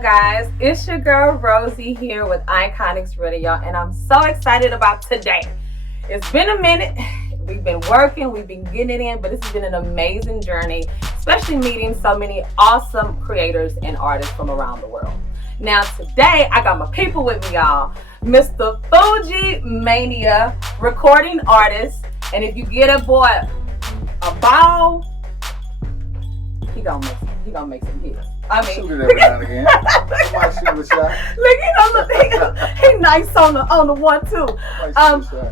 on, guys? It's your girl Rosii here with Iconix Radio, and I'm so excited about today. It's been a minute. We've been working, we've been getting it in, but this has been an amazing journey, especially meeting so many awesome creators and artists from around the world. Now, today, I got my people with me, y'all. Mr. Fugimania, recording artist, and if you get a boy a ball, he gonna make some hits. I mean, shoot it every now and again. I might shoot a shot. Look, he nice on the one too.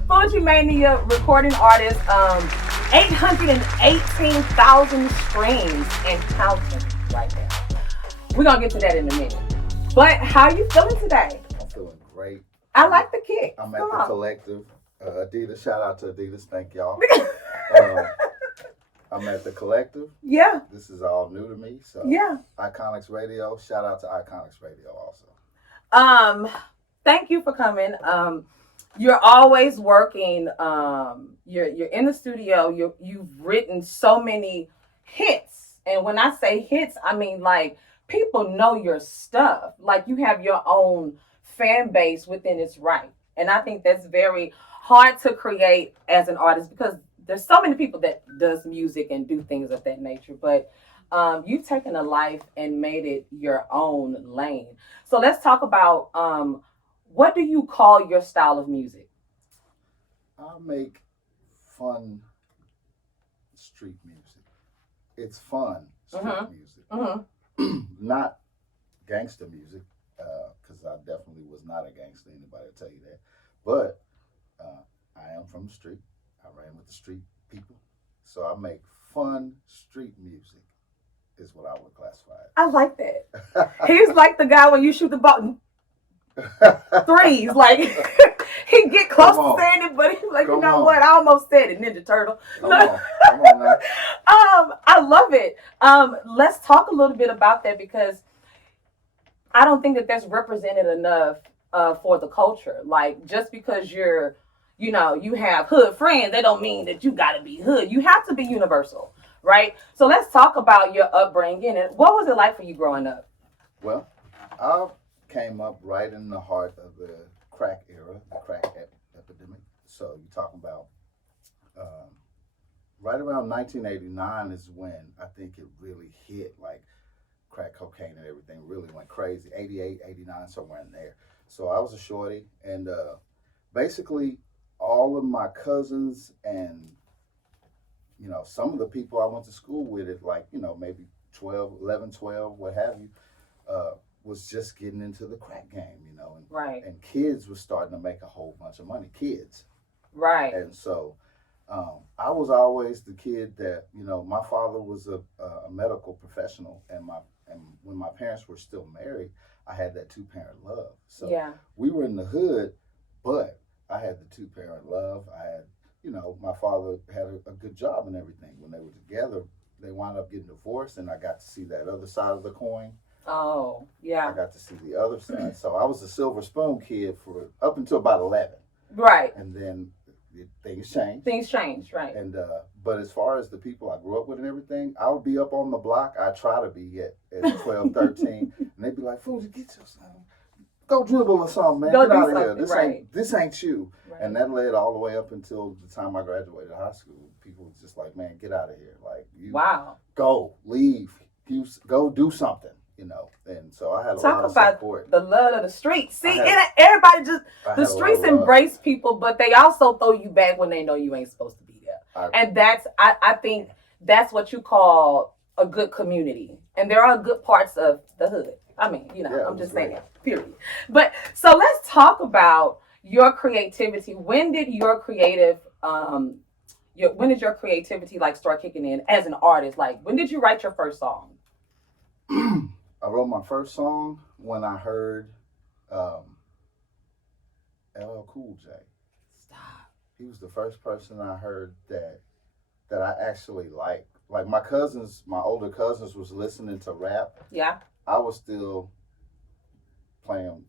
Fugimania, recording artist, 818,000 streams and counting right now. We're gonna get to that in a minute. But how you feeling today? I'm feeling great. I like the kick. I'm at the collective. Adidas, shout out to Adidas, thank y'all. I'm at the collective. Yeah. This is all new to me. So yeah. Iconix Radio. Shout out to Iconix Radio also. Thank you for coming. You're always working. You're in the studio. You've written so many hits. And when I say hits, I mean like people know your stuff. Like you have your own fan base within its right. And I think that's very hard to create as an artist because there's so many people that does music and do things of that nature, but you've taken a life and made it your own lane. So let's talk about what do you call your style of music? I make fun street music. It's fun street music. Mm-hmm. Not gangster music, because I definitely was not a gangster. Anybody will tell you that. But I am from the street. I ran with the street people. So I make fun street music is what I would classify it. I like that. He's like the guy when you shoot the ball threes. Like he get close to saying it, but he's like, you know what? I almost said it, Ninja Turtle. Come on now. I love it. Let's talk a little bit about that because I don't think that that's represented enough for the culture. Like just because you have hood friends, that don't mean that you got to be hood. You have to be universal, right? So let's talk about your upbringing and what was it like for you growing up? Well, I came up right in the heart of the crack era, the crack epidemic. So you're talking about right around 1989 is when I think it really hit, like crack cocaine and everything really went crazy. 88, 89, somewhere in there. So I was a shorty and basically all of my cousins and, some of the people I went to school with at like, maybe 11, 12, what have you, was just getting into the crack game, and, right. And kids were starting to make a whole bunch of money, kids. Right. And so I was always the kid that, my father was a medical professional and when my parents were still married, I had that two-parent love. So yeah. We were in the hood, but I had the two-parent love. I had, my father had a good job and everything. When they were together, they wound up getting divorced, and I got to see that other side of the coin. Oh, yeah. I got to see the other side. So I was a silver spoon kid for up until about 11. Right. And then things changed. Things changed, right. And but as far as the people I grew up with and everything, I would be up on the block. I try to be at 12, 13, and they'd be like, "Fool, get your son. Go dribble or something, man. Get out of here. This ain't you." Right. And that led all the way up until the time I graduated high school. People were just like, "Man, get out of here. Like, you go, leave. You go do something." And so I had a lot of support. The love of the streets. See, everybody the streets embrace people, but they also throw you back when they know you ain't supposed to be there. And I think that's what you call a good community. And there are good parts of the hood. I mean, I'm just saying that, period. But so let's talk about your creativity. When did your creativity like start kicking in as an artist? Like when did you write your first song? I wrote my first song when I heard LL Cool J. Stop. He was the first person I heard that I actually liked. Like my older cousins was listening to rap. Yeah. I was still playing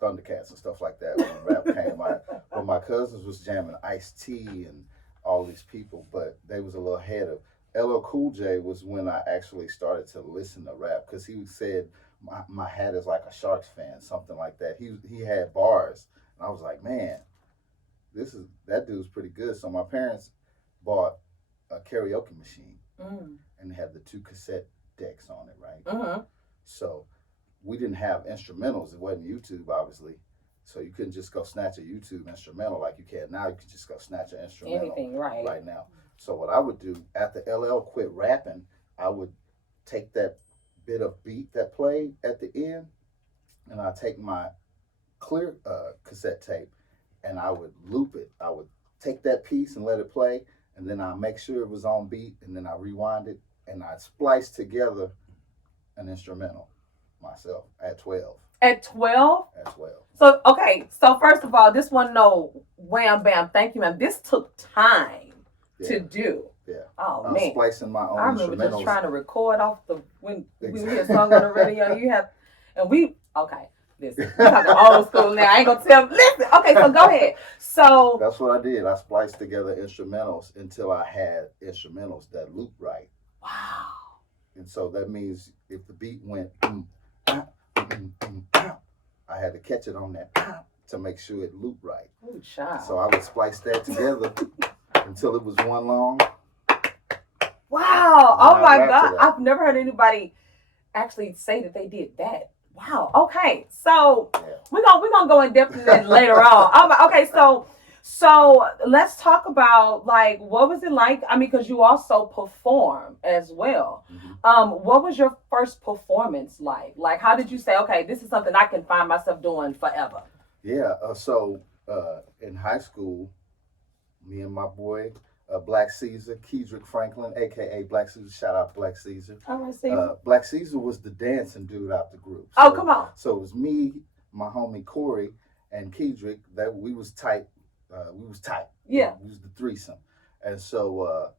Thundercats and stuff like that when rap came out. But my cousins was jamming Ice-T and all these people, but they was a little ahead of LL Cool J was when I actually started to listen to rap, because he said my hat is like a Sharks fan, something like that. He had bars, and I was like, man, that dude's pretty good. So my parents bought a karaoke machine, and it had the 2 cassette decks on it, right? Mm-hmm. So we didn't have instrumentals. It wasn't YouTube, obviously. So you couldn't just go snatch a YouTube instrumental like you can now. You can just go snatch an instrumental Anything, right now. So what I would do after LL quit rapping, I would take that bit of beat that played at the end, and I'd take my clear cassette tape, and I would loop it. I would take that piece and let it play, and then I make sure it was on beat, and then I rewind it, and I splice together an instrumental myself at 12. At 12? At 12. So, okay. So, first of all, this one, no, wham, bam, thank you, ma'am. This took time to do. Yeah. Oh, I'm man. splicing my own I remember instrumentals. just trying to record off when we hear a song on the radio, okay. Listen, we're talking old school now. I ain't gonna tell. Listen, okay, so go ahead. So that's what I did. I spliced together instrumentals until I had instrumentals that loop right. Wow. And so that means if the beat went, I had to catch it on that to make sure it looped right. Ooh, child. So I would splice that together until it was one long. Wow. Oh my God. I've never heard anybody actually say that they did that. Wow. Okay. So we're gonna go in depth in that later on. Okay. So let's talk about like what was it like? I mean, because you also perform as well. Mm-hmm. What was your first performance like? Like, how did you say, okay, this is something I can find myself doing forever? Yeah. So in high school, me and my boy, Black Caesar, Kedrick Franklin, aka Black Caesar. Shout out Black Caesar. All right, Caesar. Black Caesar was the dancing dude out the group. So, come on. So it was me, my homie Corey, and Kedrick. That we was tight. Yeah. We was the threesome, and so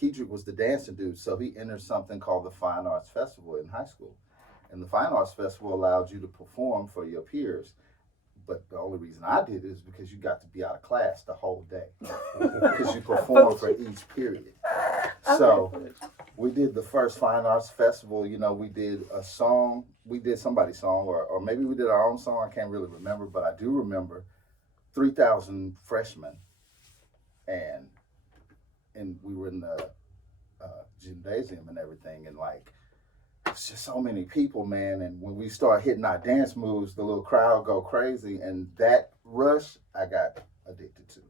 Kedrick was the dancing dude. So he entered something called the Fine Arts Festival in high school, and the Fine Arts Festival allowed you to perform for your peers. But the only reason I did it is because you got to be out of class the whole day. Because you perform for each period. So we did the first Fine Arts Festival. We did a song. We did somebody's song, or maybe we did our own song. I can't really remember, but I do remember 3,000 freshmen. And we were in the gymnasium and everything. And like, it's just so many people, man. And when we start hitting our dance moves, the little crowd go crazy. And that rush, I got addicted to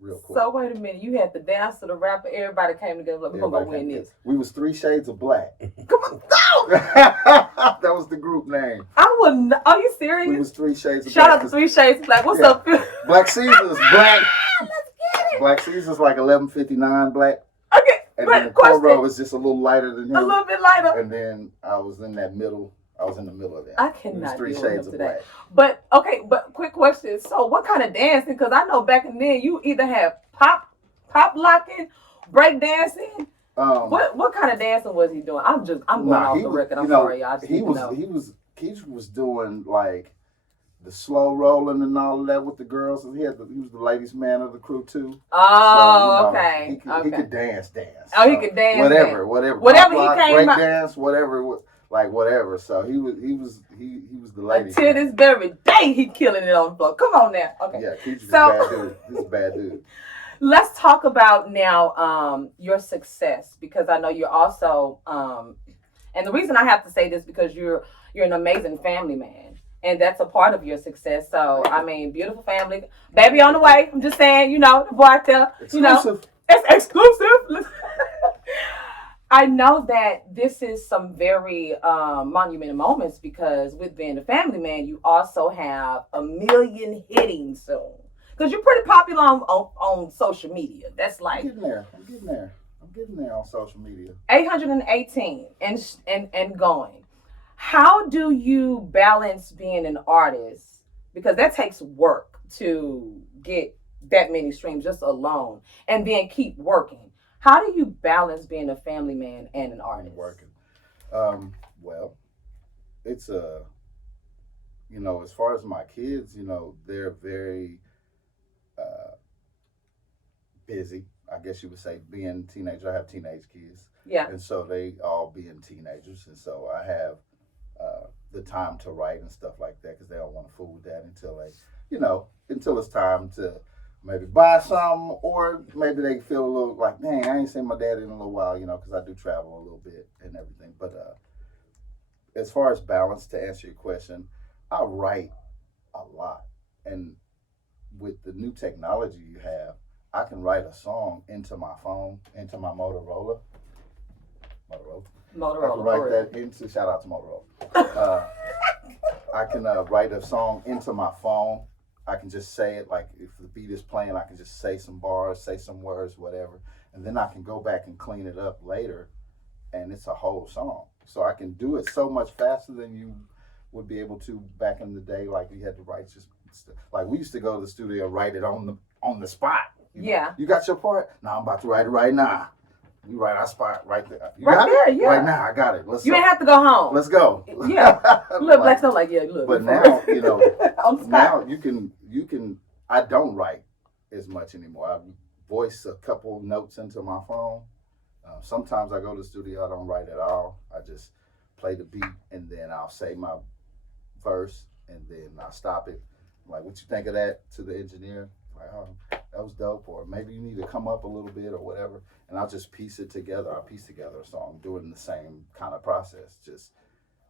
real quick. So wait a minute. You had the dance to the rapper. Everybody came together. Like, we're going to go win this. We was 3 Shades of Black. Come on. Go! That was the group name. I wouldn't. Are you serious? We was 3 Shades of Black. Shout out to 3 Shades of Black. What's up? Black Caesar's black. Let's get it. Black Caesar's like 1159 black. Okay. And then the Coro was just a little lighter than him. A little bit lighter. And then I was in the middle of them. I cannot do 3 Shades Shades of Black. But quick question. So what kind of dancing? Because I know back in then you either had pop locking, break dancing. What kind of dancing was he doing? I'm going off the record. I'm sorry, y'all. Keith was doing like the slow rolling and all of that with the girls. He was the ladies' man of the crew too. Oh, so, okay. He could dance. Oh, he could dance. Whatever. Whatever he came break out. Dance, whatever. Like whatever. So he was the ladies. Until this very day, he killing it on the floor. Come on now. Okay. Yeah, Keith is a bad dude. He's a bad dude. Let's talk about now your success, because I know you're also and the reason I have to say this because you're an amazing family man. And that's a part of your success. So, I mean, beautiful family. Baby on the way. I'm just saying, the boy out there. Exclusive. It's exclusive. I know that this is some very monumental moments because with being a family man, you also have a million hitting soon. Because you're pretty popular on social media. That's like... I'm getting there on social media. 818 and going. How do you balance being an artist? Because that takes work to get that many streams just alone and then keep working. How do you balance being a family man and an artist? Working. Well, it's as far as my kids, they're very busy. I guess you would say being teenagers. I have teenage kids. Yeah. And so they all being teenagers. And so I have the time to write and stuff like that because they don't want to fool with that until they, until it's time to maybe buy some, or maybe they feel a little like, dang, I ain't seen my dad in a little while, because I do travel a little bit and everything. But as far as balance, to answer your question, I write a lot. And with the new technology you have, I can write a song into my phone, into my Motorola. I can write that into, shout out to Motorola. I can write a song into my phone. I can just say it, like if the beat is playing, I can just say some bars, say some words, whatever. And then I can go back and clean it up later, and it's a whole song. So I can do it so much faster than you would be able to back in the day. Like you had to write just, like we used to go to the studio and write it on the spot. Yeah. You got your part? No, I'm about to write it right now. We write our spot right there. You right got there, it? yeah. Right now, I got it. Let's you go. ain't have to go home. Let's go. Yeah. Look, like, so like, yeah, look. But now, on the spot. now you can, I don't write as much anymore. I voice a couple notes into my phone. Sometimes I go to the studio, I don't write at all. I just play the beat and then I'll say my verse and then I'll stop it. I'm like, what you think of that, to the engineer? Like, oh, that was dope, or maybe you need to come up a little bit or whatever, and I'll just piece it together. I'll piece together a song, doing the same kind of process. Just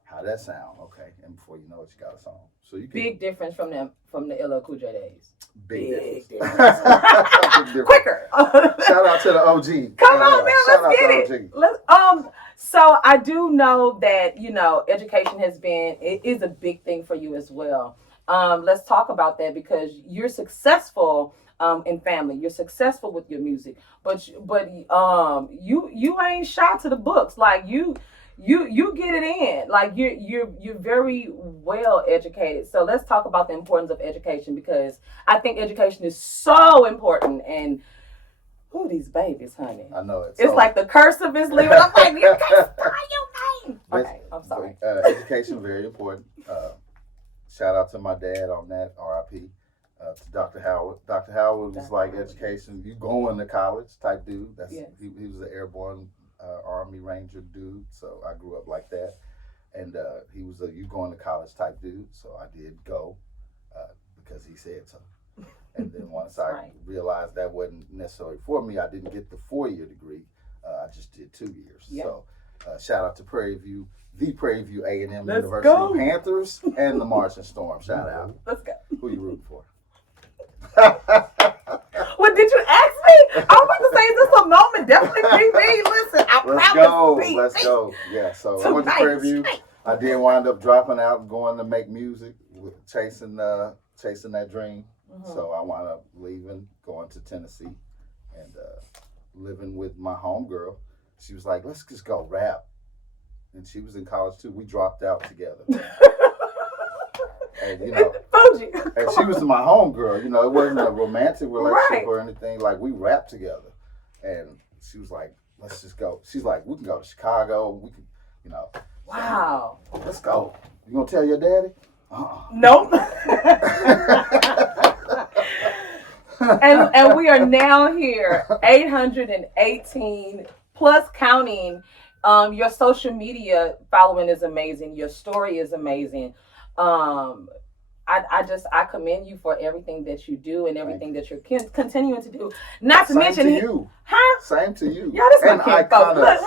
how that sound, okay, and before you know it, you got a song. So you can, big difference from the LL Cool J days. Big difference. Big difference. Quicker. Shout out to the OG. Come on, man, let's get it. So I do know that education is a big thing for you as well. Let's talk about that, because you're successful in family. You're successful with your music, but you ain't shy to the books. Like you get it in. Like you're very well educated. So let's talk about the importance of education, because I think education is so important. And these babies, honey. I know it. It's like the cursive is leaving. I'm like, you can't spell your name. Okay, I'm sorry. Education very important. Shout out to my dad on that, RIP, to Dr. Howard. Dr. Howard was like, education, you going to college type dude. He was an airborne Army Ranger dude, so I grew up like that. And he was a you going to college type dude, so I did go because he said so. And then once I realized that wasn't necessarily for me, I didn't get the 4-year degree. I just did 2 years. Yep. So shout out to Prairie View. The Prairie View A&M University Panthers and the Marching Storm. Shout out. Let's go. Who you rooting for? Well, did you ask me? I was about to say, is this a moment? Definitely PV. Listen, Let's go. Yeah, so I went to Prairie View. I did wind up dropping out and going to make music, chasing that dream. Mm-hmm. So I wound up leaving, going to Tennessee, and living with my homegirl. She was like, let's just go rap. And she was in college too. We dropped out together. And and she was my homegirl. It wasn't a romantic relationship or anything. Like, we rapped together. And she was like, let's just go. She's like, we can go to Chicago. We can, Wow. So, let's go. You gonna tell your daddy? Nope. and we are now here, 818 plus counting. Your social media following is amazing. Your story is amazing. I commend you for everything that you do and everything that you're continuing to do. Not to mention you. Huh? Same to you. Yeah, this is my kinfolk. Look,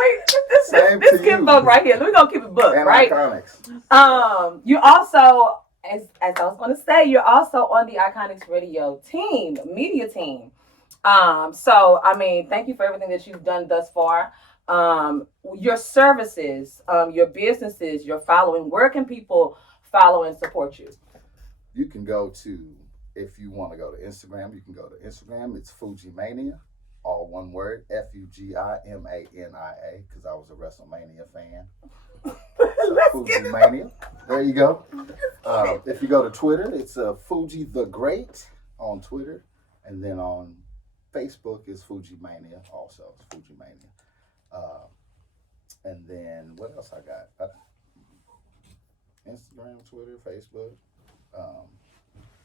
this kinfolk right here. We're gonna keep it booked, right? Iconix. You also, as I was gonna say, you're also on the Iconix Radio team, media team. So I mean, thank you for everything that you've done thus far. Your services, your businesses, your following. Where can people follow and support you? You can go to, if you want to go to Instagram, you can go to Instagram. It's Fugimania, all one word, Fugimania, because I was a WrestleMania fan. So Fugimania. There you go. If you go to Twitter, it's Fuji the Great on Twitter. And then on Facebook is Fugimania also. It's Fugimania. And then what else I got? Instagram, Twitter, Facebook.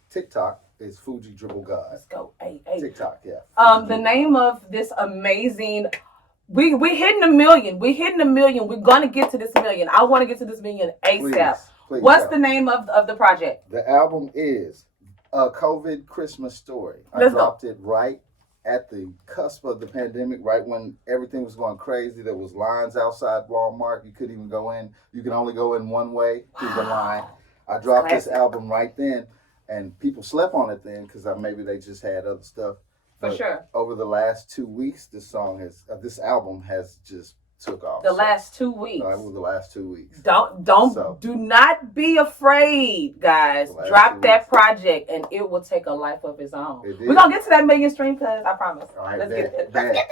TikTok is Fuji Dribble God. Let's go. Hey. TikTok, yeah. The name of this amazing, we hitting a million. We're hitting a million. We're gonna get to this million. I want to get to this million ASAP. Please. Please What's tell. the name of the project? The album is A COVID Christmas Story. I Let's go. dropped it right at the cusp of the pandemic, right when everything was going crazy. There was lines outside Walmart. You couldn't even go in. You can only go in one way through the line. I dropped this Classic. album right then, and people slept on it then because maybe they just had other stuff. For But sure. over the last 2 weeks, this album has just took off. The last 2 weeks. Over the last 2 weeks. Do not be afraid, guys. Drop that project and it will take a life of its own. We're gonna get to that million stream, cause I promise. All right, Let's get that.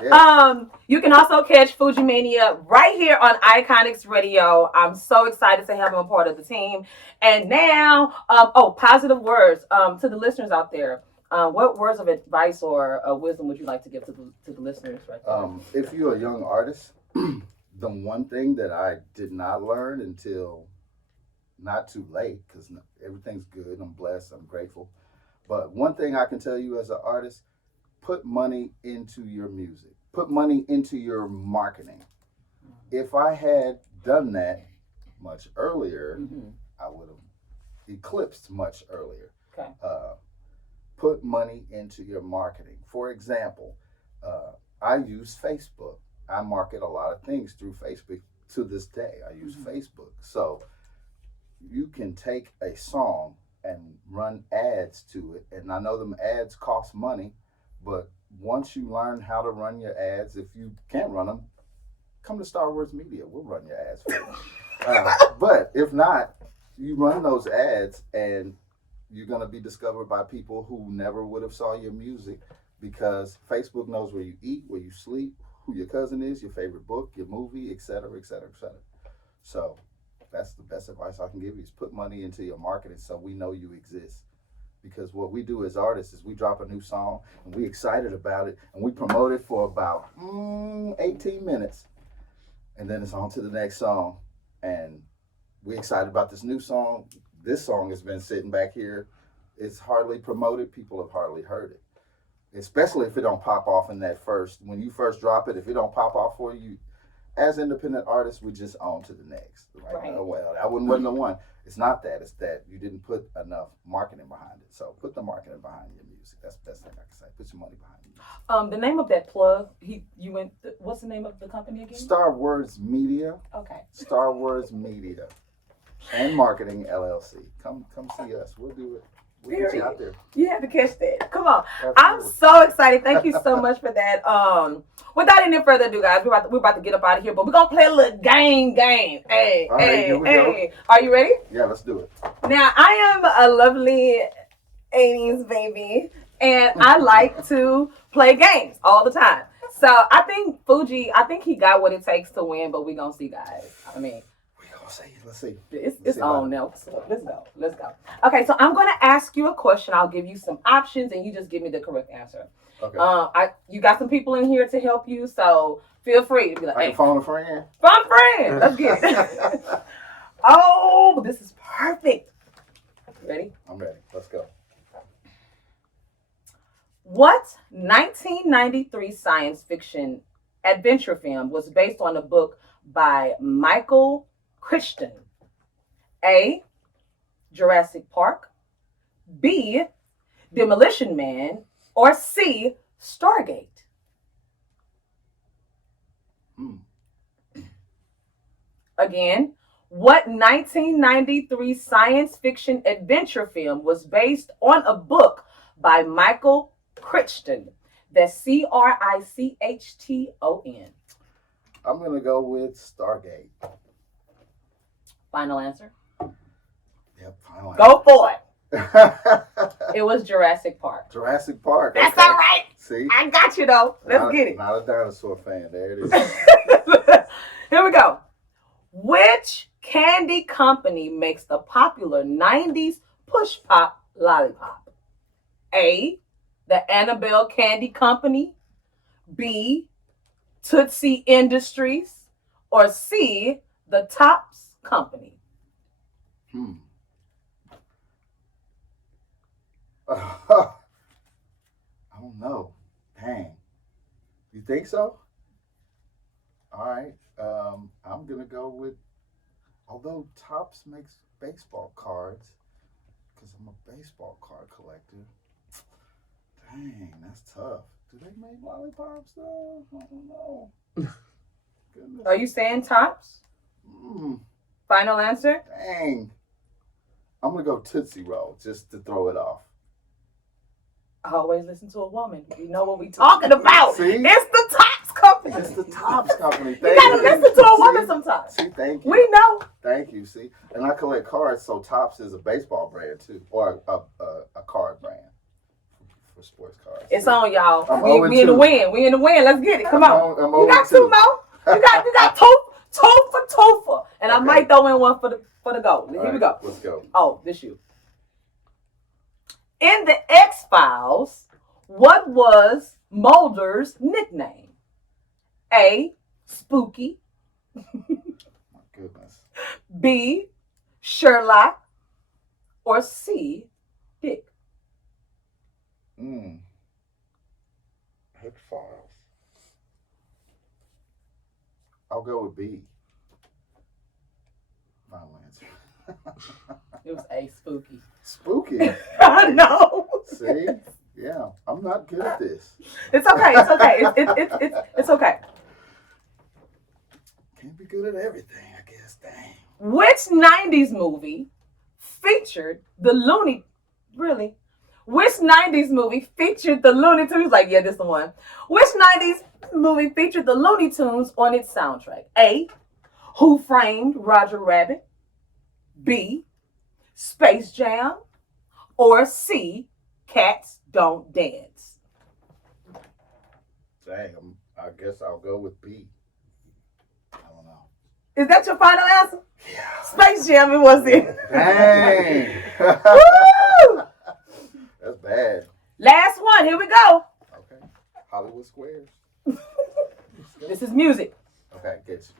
there. You can also catch Fugimania right here on Iconix Radio. I'm so excited to have him a part of the team. And now, positive words to the listeners out there. What words of advice or wisdom would you like to give to the listeners right there? If you're a young artist, the one thing that I did not learn until not too late, because everything's good, I'm blessed, I'm grateful. But one thing I can tell you as an artist, put money into your music. Put money into your marketing. If I had done that much earlier, I would have eclipsed much earlier. Okay. Put money into your marketing. For example, I use Facebook. I market a lot of things through Facebook to this day. I use Facebook. So you can take a song and run ads to it. And I know them ads cost money, but once you learn how to run your ads, if you can't run them, come to Star Wars Media. We'll run your ads for you. But if not, you run those ads and you're going to be discovered by people who never would have saw your music, because Facebook knows where you eat, where you sleep, who your cousin is, your favorite book, your movie, etc., etc., etc. So that's the best advice I can give you, is put money into your marketing so we know you exist. Because what we do as artists is we drop a new song and we excited about it and we promote it for about 18 minutes. And then it's on to the next song. And we're excited about this new song. This song has been sitting back here. It's hardly promoted. People have hardly heard it. Especially if it don't pop off in that when you first drop it, if it don't pop off for you, as independent artists, we just on to the next. Right. Oh, well, I wasn't the one. It's not that. It's that you didn't put enough marketing behind it. So put the marketing behind your music. That's the best thing I can say. Put your money behind your music. The name of that plug, what's the name of the company again? Star Wars Media. Okay. Star Wars Media and Marketing LLC. Come see us. We'll do it. We'll get you out there. You have to catch that. Come on. Absolutely. I'm so excited. Thank you so much for that. Without any further ado, guys, we're about to get up out of here, but we're gonna play a little game. Hey, hey. Are you ready? Yeah, let's do it. Now, I am a lovely 80s baby, and I like to play games all the time. So I think Fuji, he got what it takes to win, but we're gonna see, guys. I mean, let's see. It's on now. So let's go. Okay, so I'm gonna ask you a question. I'll give you some options, and you just give me the correct answer. Okay. You got some people in here to help you, so feel free to be like, I can phone a friend. Phone a friend. Let's get it. Oh, this is perfect. Ready? I'm ready. Let's go. What 1993 science fiction adventure film was based on a book by Michael Crichton? A, Jurassic Park, B, Demolition Man, or C, Stargate? Again, what 1993 science fiction adventure film was based on a book by Michael Crichton? That's Crichton. I'm going to go with Stargate. Final answer? Yep, final answer. Go for it. It was Jurassic Park. Jurassic Park. That's okay. All right. See? I got you, though. Let's get it. Not a dinosaur fan. There it is. Here we go. Which candy company makes the popular 90s push pop lollipop? A, the Annabelle Candy Company, B, Tootsie Industries, or C, the Tops Company? I don't know. Dang. You think so? All right. I'm going to go with Although Topps makes baseball cards, because I'm a baseball card collector. Dang, that's tough. Do they make lollipops though? I don't know. Goodness. Are you saying Topps? Final answer? Dang. I'm going to go Tootsie Roll just to throw it off. I always listen to a woman. You know what we talking about. See? It's the Topps company. It's the Topps company. You got to listen to a woman sometimes. See, thank you. We know. Thank you. See, and I collect cards, so Topps is a baseball brand too, or a card brand for sports cards. It's on, y'all. I'm We in the win. We in the win. Let's get it. Come on. I'm You got 2 more. You got two for Topher, and I might throw in one for the goal. Here we go. Let's go. Oh, this you. In the X-Files, what was Mulder's nickname? A, Spooky. My goodness. B, Sherlock. Or C, Dick. X-Files. I'll go with B. Final answer. It was A, Spooky. Spooky. I know. See? Yeah, I'm not good at this. It's okay. It's okay. It's okay. Can't be good at everything, I guess. Dang. Which 90s movie featured the Looney... Really? Which 90s movie featured the Looney Tunes? Like, yeah, this the one. Which 90s movie featured the Looney Tunes on its soundtrack? A, Who Framed Roger Rabbit? B, Space Jam? Or C, Cats Don't Dance? Dang, I guess I'll go with B. I don't know. Is that your final answer? Yeah. Space Jam, it was it. Dang. Woo! That's bad. Last one, here we go. Okay. Hollywood Squares. This is music. Okay, get you.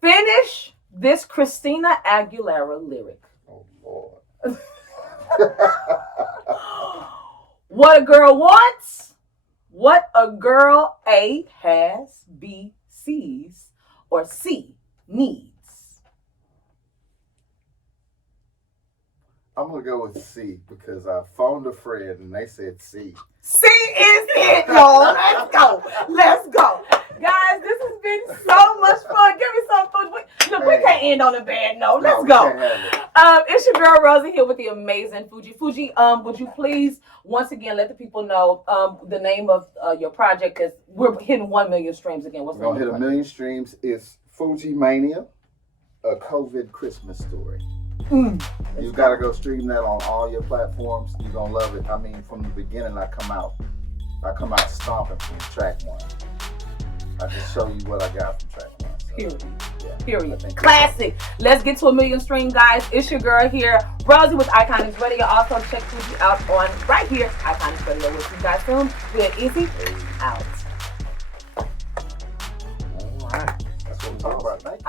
Finish this Christina Aguilera lyric. Oh, Lord. What a girl wants, what a girl A has, B sees, or C needs. I'm going to go with C because I phoned a friend and they said C. C is it, y'all. Let's go. Let's go. Guys, this has been so much fun. Give me some food. Look, we can't end on a bad note. Let's go. It's your girl Rosii here with the amazing Fuji. Fuji, would you please once again let the people know the name of your project? Because we're hitting 1 million streams again. What's we're going to hit 1 million streams. It's Fugimania, a COVID Christmas story. You got to go stream that on all your platforms. You're going to love it. I mean, from the beginning, I come out stomping from track 1. I just show you what I got from track 1. So, Period. Yeah, Period. Classic. Let's get to 1 million stream, guys. It's your girl here, Rosii with Iconix Radio. Also, check Fuji out on right here, Iconix Radio. We'll see you guys soon. We're easy out. All right. That's what we're talking about. Thank you.